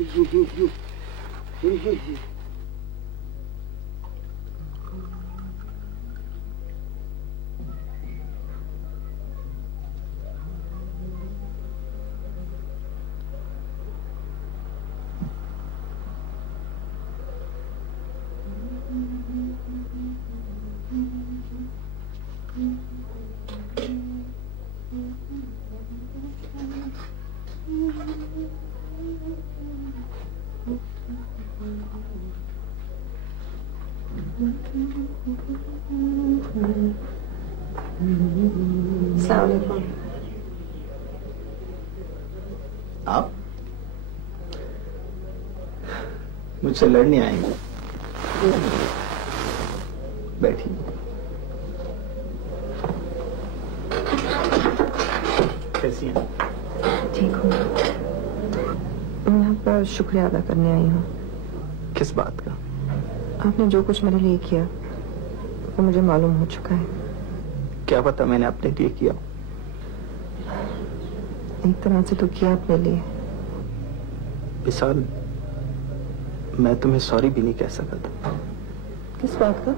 अस्सलामुअलैकुम। आप मुझसे लड़ने आएंगे? बैठिए। कैसी हैं? ठीक हूँ। मैं आपका शुक्रिया अदा करने आई हूँ। किस बात का? आपने जो कुछ मेरे लिए किया वो मुझे मालूम हो चुका है। क्या पता मैंने अपने लिए किया। एक तरह से तो किया अपने लिए। विशाल, मैं तुम्हें सॉरी भी नहीं कह सका था। किस बात का?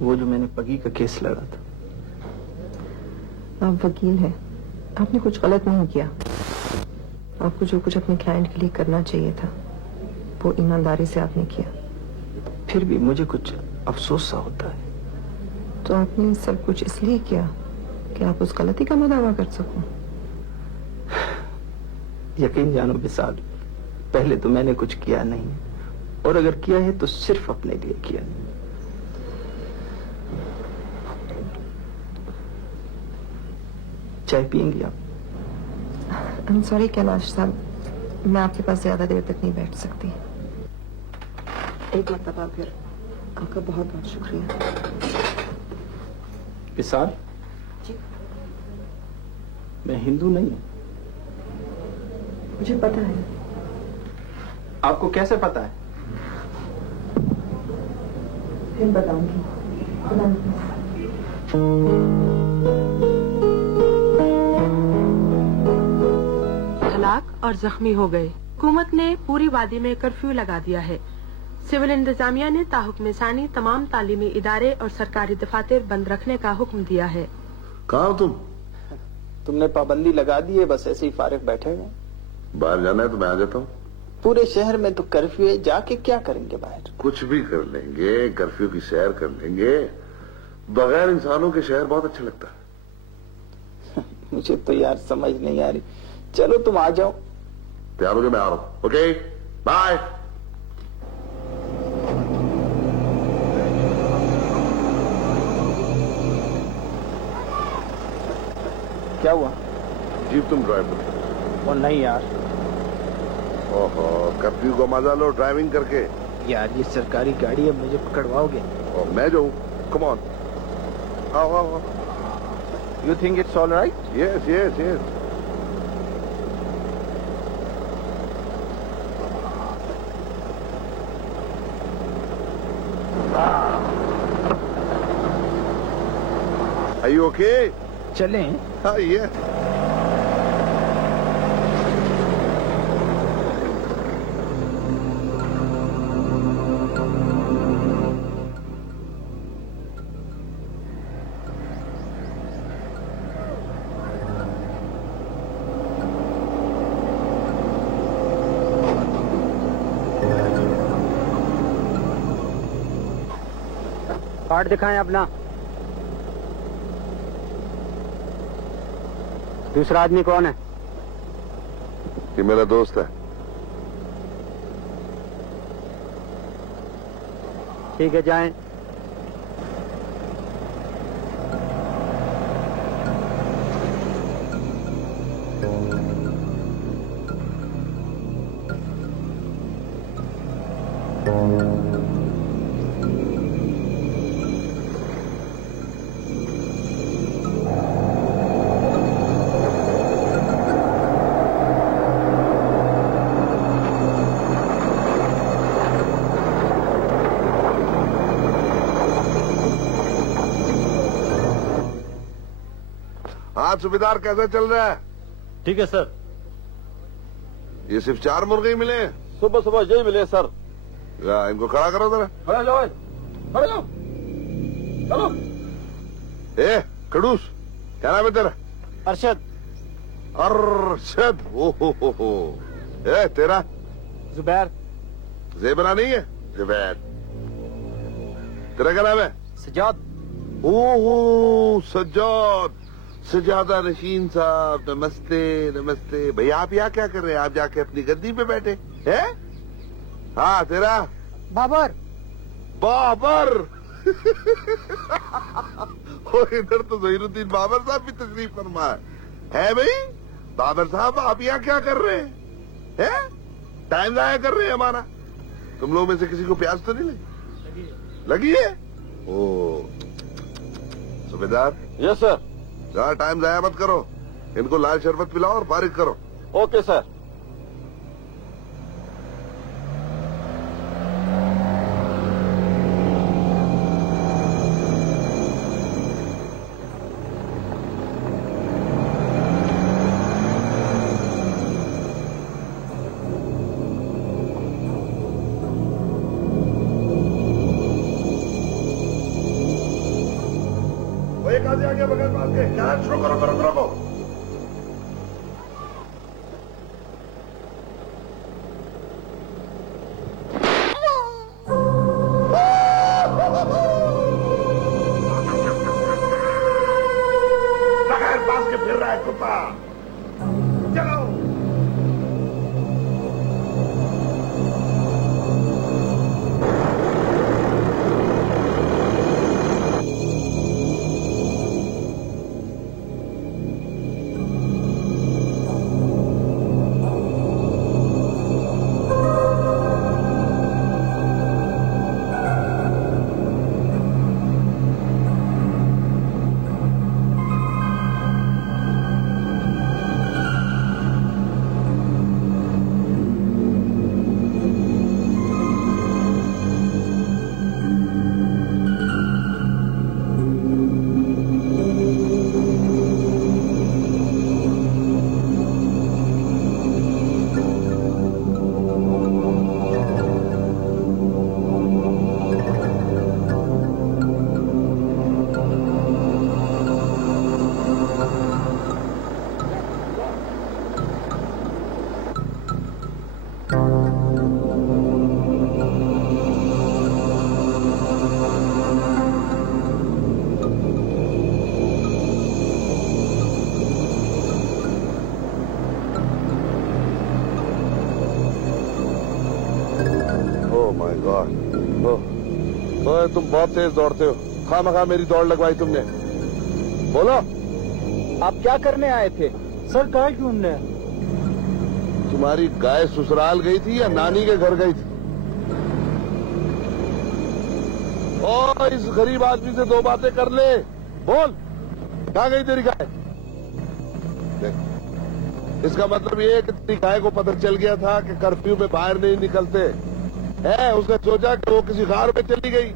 वो जो मैंने पगी का केस लड़ा था। आप वकील हैं, आपने कुछ गलत नहीं किया। आपको जो कुछ अपने क्लाइंट के लिए करना चाहिए था वो ईमानदारी से आपने किया। फिर भी मुझे कुछ अफसोस सा होता है। तो आपने सब कुछ इसलिए किया कि आप उस गलती का मुदावा कर सको। यकीन जानो विशाल, पहले तो मैंने कुछ किया नहीं, और अगर किया है तो सिर्फ अपने लिए किया। चाय पियेंगी आप? आई एम सॉरी कैलाश साहब, मैं आपके पास ज्यादा देर तक नहीं बैठ सकती। एक मरतबा फिर आपका बहुत बहुत शुक्रिया। विशाल जी? मैं हिंदू नहीं हूं। मुझे पता है। आपको कैसे पता है? फिर बताऊंगी। खुदा हाफिज़। हलाक और जख्मी हो गए। हुकूमत ने पूरी वादी में कर्फ्यू लगा दिया है। सिविल इंतजामिया ने ताहुक्म सानी तमाम तालीमी इदारे और सरकारी दफातर बंद रखने का हुक्म दिया है। कहाँ हो तुम? तुमने पाबंदी लगा दी है, बस ऐसे ही फारिग बैठे हुए। बाहर जाना है तो मैं आ जाता हूँ। पूरे शहर में तो कर्फ्यू है, जाके क्या करेंगे बाहर? कुछ भी कर लेंगे, कर्फ्यू की सैर कर लेंगे। बगैर इंसानों के शहर बहुत अच्छा लगता है। मुझे तो यार समझ नहीं आ रही। चलो तुम आ जाओ। तैयार हो गए, मैं आ रहा हूँ। Okay, bye. क्या हुआ? जीप तुम ड्राइव करो। और नहीं यार। ओहो, कर्फ्यू को मजा लो ड्राइविंग करके। यार ये सरकारी गाड़ी है, मुझे पकड़वाओगे? और मैं जाऊँ? कम ऑन, आओ आओ। You think it's all right? Yes yes yes. Are you okay? चलें? हाँ, ये कार्ड दिखाएं अपना। दूसरा आदमी कौन है? ये मेरा दोस्त है। ठीक है, जाएं। हाँ, सूबेदार कैसा चल रहा है? ठीक है सर। ये सिर्फ 4 मुर्गे ही मिले हैं? सुबह सुबह यही मिले सर। या, इनको खड़ा करो जरा। खड़े जाओ, खड़े जाओ, चलो। ए खड़ूस, क्या नाम है तेरा? अरशद। अरशद, हो। ए तेरा? जुबैर। जेबरा नहीं है? जुबैर। तेरा क्या नाम है? सजाद। ओहो सज्जाद, सजादा नशीन साहब, नमस्ते नमस्ते। भैया आप यहाँ क्या कर रहे हैं? आप जाके अपनी गद्दी पे बैठे हैं? हाँ तेरा? बाबर। बाबर। और इधर तो ज़हीरुद्दीन बाबर साहब भी तशरीफ फरमा है भाई? बाबर साहब आप यहाँ क्या कर रहे हैं? टाइम जाया कर रहे हैं हमारा। तुम लोगों में से किसी को प्यास तो नहीं लगी है? ओ सूबेदार। Yes sir. ज्यादा टाइम जाया मत करो, इनको लाल शरबत पिलाओ और फारिग करो। Okay sir. वो एक आदमी आ गया बगैर बात के। क्या शुरू करो रोको। बगैर बात के फिर रहा है कुत्ता। चलो। My God. ओए तुम बहुत तेज दौड़ते हो, खामखा मेरी दौड़ लगवाई तुमने। बोलो आप क्या करने आए थे? सर गाय ढूंढने। तुम्हारी गाय ससुराल गई थी या नानी के घर गई थी? ओ इस गरीब आदमी से 2 बातें कर ले। बोल कहाँ गई तेरी गाय? देख, इसका मतलब ये है कि तेरी गाय को पता चल गया था कि कर्फ्यू में बाहर नहीं निकलते है। उसने सोचा कि वो किसी गार में चली गई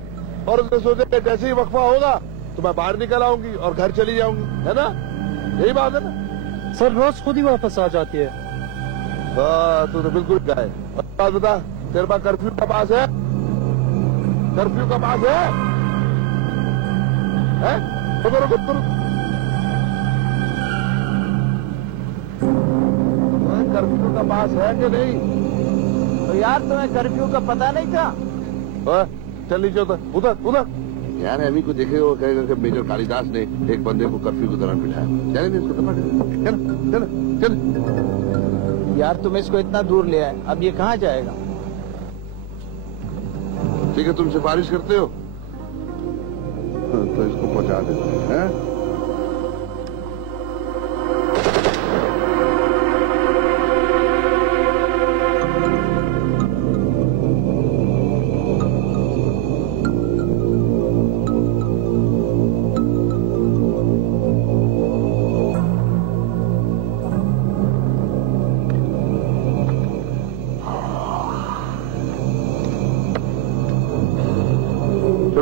और उसने सोचा कि जैसे ही वक्फा होगा तो मैं बाहर निकल आऊंगी और घर चली जाऊंगी, है ना? यही बात है ना? सर रोज खुद ही वापस आ जाती है। तू तो बिल्कुल क्या है। बात बता, तेरे पास कर्फ्यू का पास है? कर्फ्यू का पास है? रुको रुको रुको। कर्फ्यू का पास है कि नहीं? तो यार तुम्हें कर्फ्यू का पता नहीं था? चल नीचे उधर उधर। यार अमी को देखे वो कहेगा कि मेजर कालिदास ने एक बंदे को कर्फ्यू की दौरान बिठाया। चलेंगे इसको दफा चल चल चल। यार तुम इसको इतना दूर ले आए, अब ये कहाँ जाएगा? ठीक है तुम सिफारिश करते हो तो इसको पहुंचा देते हैं।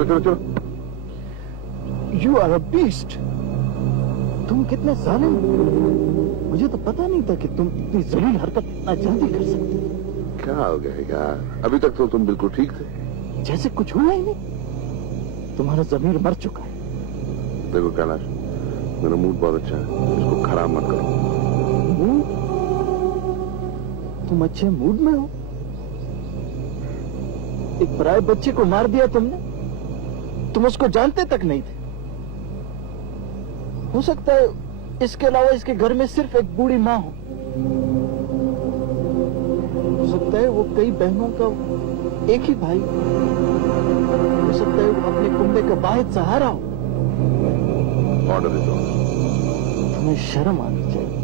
चलो चलो। You are a beast. तुम कितने जालिम। मुझे तो पता नहीं था कि तुम इतनी जलील हरकत इतना जल्दी कर सकते हो। क्या हो गया यार, अभी तक तो तुम बिल्कुल ठीक थे। जैसे कुछ हुआ ही नहीं। तुम्हारा जमीर मर चुका है। देखो कैलाश, मेरा मूड बहुत अच्छा है, इसको खराब मत करो। मूड? तुम अच्छे मूड में हो? एक पराये बच्चे को मार दिया तुमने। तुम उसको जानते तक नहीं थे। हो सकता है इसके अलावा इसके घर में सिर्फ एक बूढ़ी माँ हो सकता है वो कई बहनों का एक ही भाई हो सकता है वो अपने कुंबे का वाहिद सहारा हो। Order is on. तुम्हें शर्म आनी चाहिए।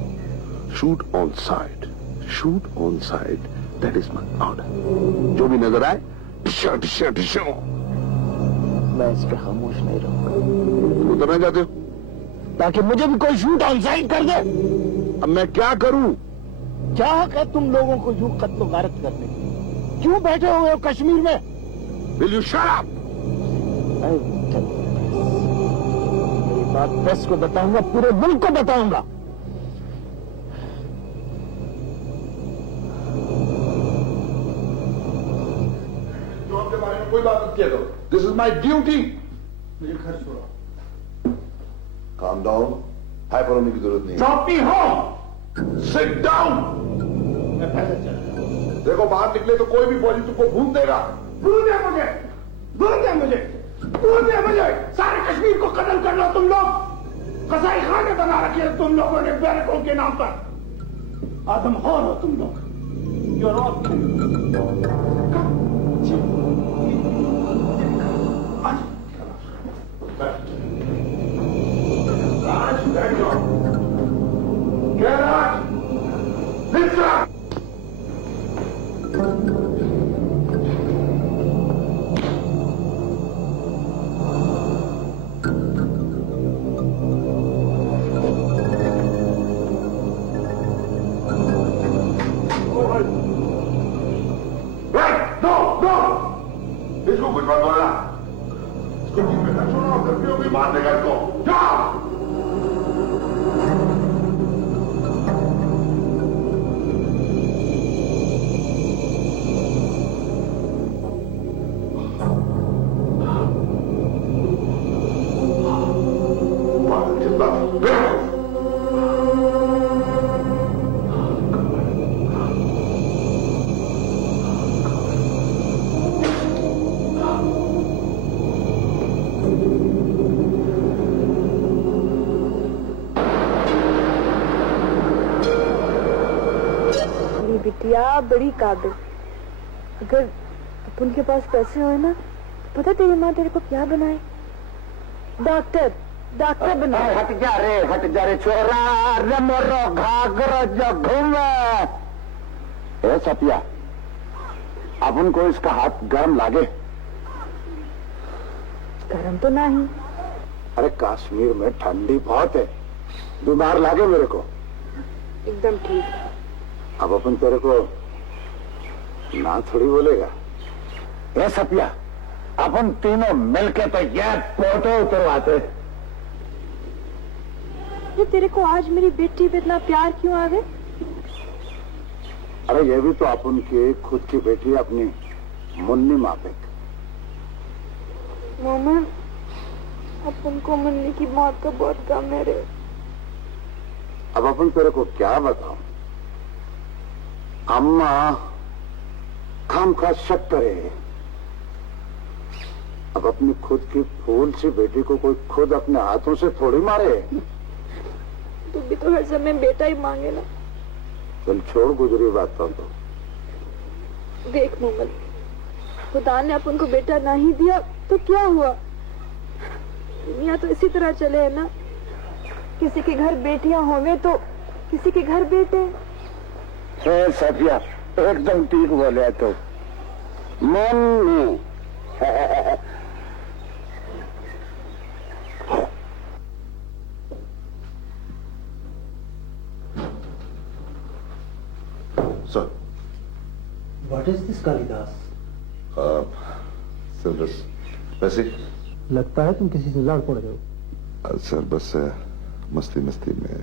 Shoot on side, shoot on side, that is my order. जो भी नजर आए टिशो टिशो टिशो। मैं इस पे खामोश नहीं रहूंगा उतरना चाहते हो? ताकि मुझे भी कोई शूट ऑन साइड कर दे। अब मैं क्या करूं? क्या हक है तुम लोगों को यूं कत्लो गारत करने की? क्यों बैठे हुए हो कश्मीर में? Will you shut up? मेरी बात प्रेस को बताऊंगा, पूरे मुल्क को बताऊंगा। जॉब के बारे में कोई बात मत किया करो। This is my duty. मुझे घर छोड़ो। काम डाउन, हाइपर होने की जरूरत नहीं। Drop me home. Sit down. मैं पैदल चला जाऊं। देखो बाहर निकले तो कोई भी फौजी तुमको भून देगा। भूल दे मुझे, भूल दे मुझे, भूल दे मुझे। सारे कश्मीर को कत्ल कर लो तुम लोग। कसाई खाने बना रखे हैं तुम लोगों ने बैरकों के नाम पर। आदमखोर हो तुम लोग। यू आर ऑल इसको कुछ मत बोलना। इसको जीप में तक छोड़ो, गर्मियों भी मार देगा इसको। जाओ। पागल चिल्ला। बिटिया बड़ी काबिल। अगर अपन के पास पैसे हो ना, पता तेरी माँ तेरे को क्या बनाए? डॉक्टर, डॉक्टर बनाए। हट जा रे छोरा। रे मोरो घाघर जो घूमे। ए सपिया, अपन को इसका हाथ गर्म लागे? गरम तो नहीं। अरे कश्मीर में ठंडी बहुत है, बीमार लागे मेरे को। एकदम ठीक। अब अपन तेरे को ना थोड़ी बोलेगा। ए सपिया, अपन तीनों मिलके तो ये फोटो उतरवाते। ये तेरे को आज मेरी बेटी पे इतना प्यार क्यों आ गए? अरे ये भी तो अपन की खुद की बेटी अपनी मुन्नी मापिक। मोमन, अपन को मुन्नी की मौत का बहुत गम है रे। अब अपन तेरे को क्या बताऊं? अम्मा खाम खा शक करे। अब अपनी खुद की फूल सी बेटी को कोई खुद अपने हाथों से थोड़ी मारे। तू भी तो हर समय बेटा ही मांगे ना। चल छोड़ गुजरी बात तो। देख मोमन, खुदा ने अपन को बेटा नहीं दिया तो क्या हुआ? दुनिया तो इसी तरह चले है ना। किसी के घर बेटियां होवे तो किसी के घर बेटे। सफिया एकदम ठीक बोले तो। मन sir, What is this Kalidas? Sir बस वैसे। लगता है तुम किसी से लड़ पड़ गए हो। सर बस मस्ती मस्ती में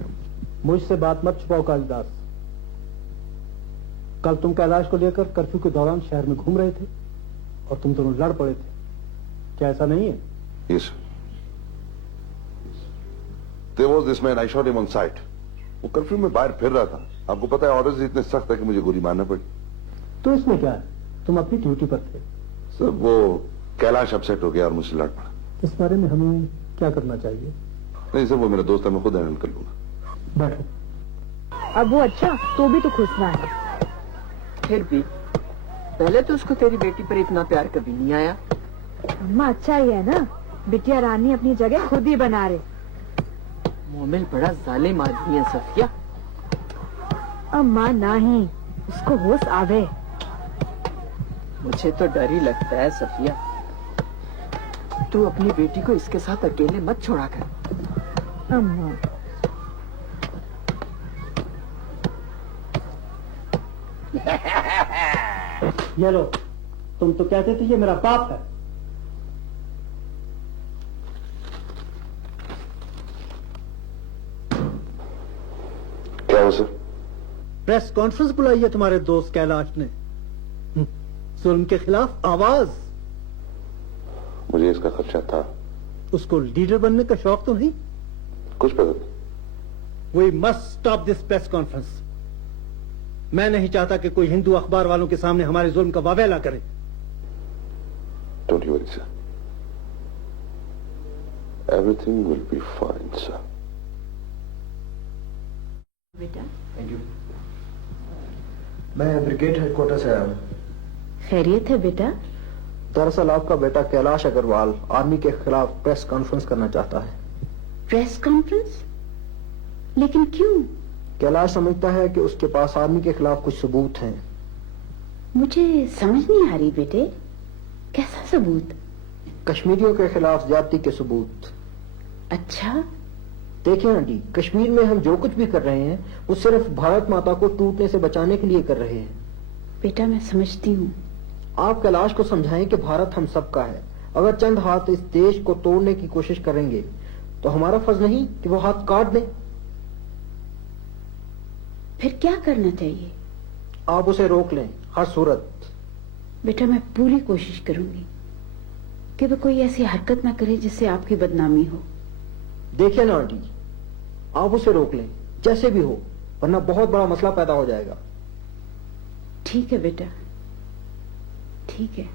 मुझसे बात मत छुपाओ कालिदास। कल तुम कैलाश को लेकर कर्फ्यू के दौरान शहर में घूम रहे थे और तुम दोनों लड़ पड़े थे, क्या ऐसा नहीं है? Yes. There was this man, I shot him on sight. वो कर्फ्यू में बाहर फिर रहा था। आपको पता है ऑर्डर्स इतने सख्त है कि मुझे गोली मारना पड़ी। तो इसमें क्या है, तुम अपनी ड्यूटी पर थे। सर वो कैलाश अपसेट हो गया और मुझसे लड़ पड़ा। इस बारे में हमें क्या करना चाहिए? नहीं सर, वो मेरा दोस्त है, मैं खुद हैंडल कर लूंगा। बैठो। अब वो अच्छा, तो भी तो खुश ना है। फिर भी पहले तो उसको तेरी बेटी पर इतना प्यार कभी नहीं आया। अम्मा अच्छा ही है ना, बिटिया रानी अपनी जगह खुद ही बना रहे। मोमिल बड़ा जालिम आदमी है सफिया। अम्मा नहीं, उसको होश आवे। मुझे तो डर ही लगता है सफिया। तू अपनी बेटी को इसके साथ अकेले मत छोड़ा कर। अम्मा ये लो, तुम तो कहते थे ये मेरा बाप है। क्या हो सर? प्रेस कॉन्फ्रेंस बुलाई है तुम्हारे दोस्त कैलाश ने, जुल्म के खिलाफ आवाज। मुझे इसका खर्चा था। उसको लीडर बनने का शौक तो नहीं? कुछ पता नहीं। We must stop this press conference. मैं नहीं चाहता कि कोई हिंदू अखबार वालों के सामने हमारे जुल्म का वावेला करे। Don't you worry sir, everything will be fine sir. बेटा मैं ब्रिगेड हेडक्वार्टर से आया हूँ। खैरियत है बेटा? दरअसल आपका बेटा कैलाश अग्रवाल आर्मी के खिलाफ प्रेस कॉन्फ्रेंस करना चाहता है। Press conference? लेकिन क्यों? कैलाश समझता है कि उसके पास आर्मी के खिलाफ कुछ सबूत हैं। मुझे समझ नहीं आ रही बेटे, कैसा सबूत? कश्मीरियों के खिलाफ ज्यादती के सबूत। अच्छा, देखिए आंटी, कश्मीर में हम जो कुछ भी कर रहे हैं वो सिर्फ भारत माता को टूटने से बचाने के लिए कर रहे हैं। बेटा मैं समझती हूँ। आप कैलाश को समझाएं कि भारत हम सबका है। अगर चंद हाथ इस देश को तोड़ने की कोशिश करेंगे तो हमारा फर्ज नहीं कि वो हाथ काट दें। फिर क्या करना चाहिए? आप उसे रोक लें हर सूरत। बेटा मैं पूरी कोशिश करूंगी कि वो कोई ऐसी हरकत ना करे जिससे आपकी बदनामी हो। देखिए ना आंटी, आप उसे रोक लें जैसे भी हो, वरना बहुत बड़ा मसला पैदा हो जाएगा। ठीक है बेटा, ठीक है।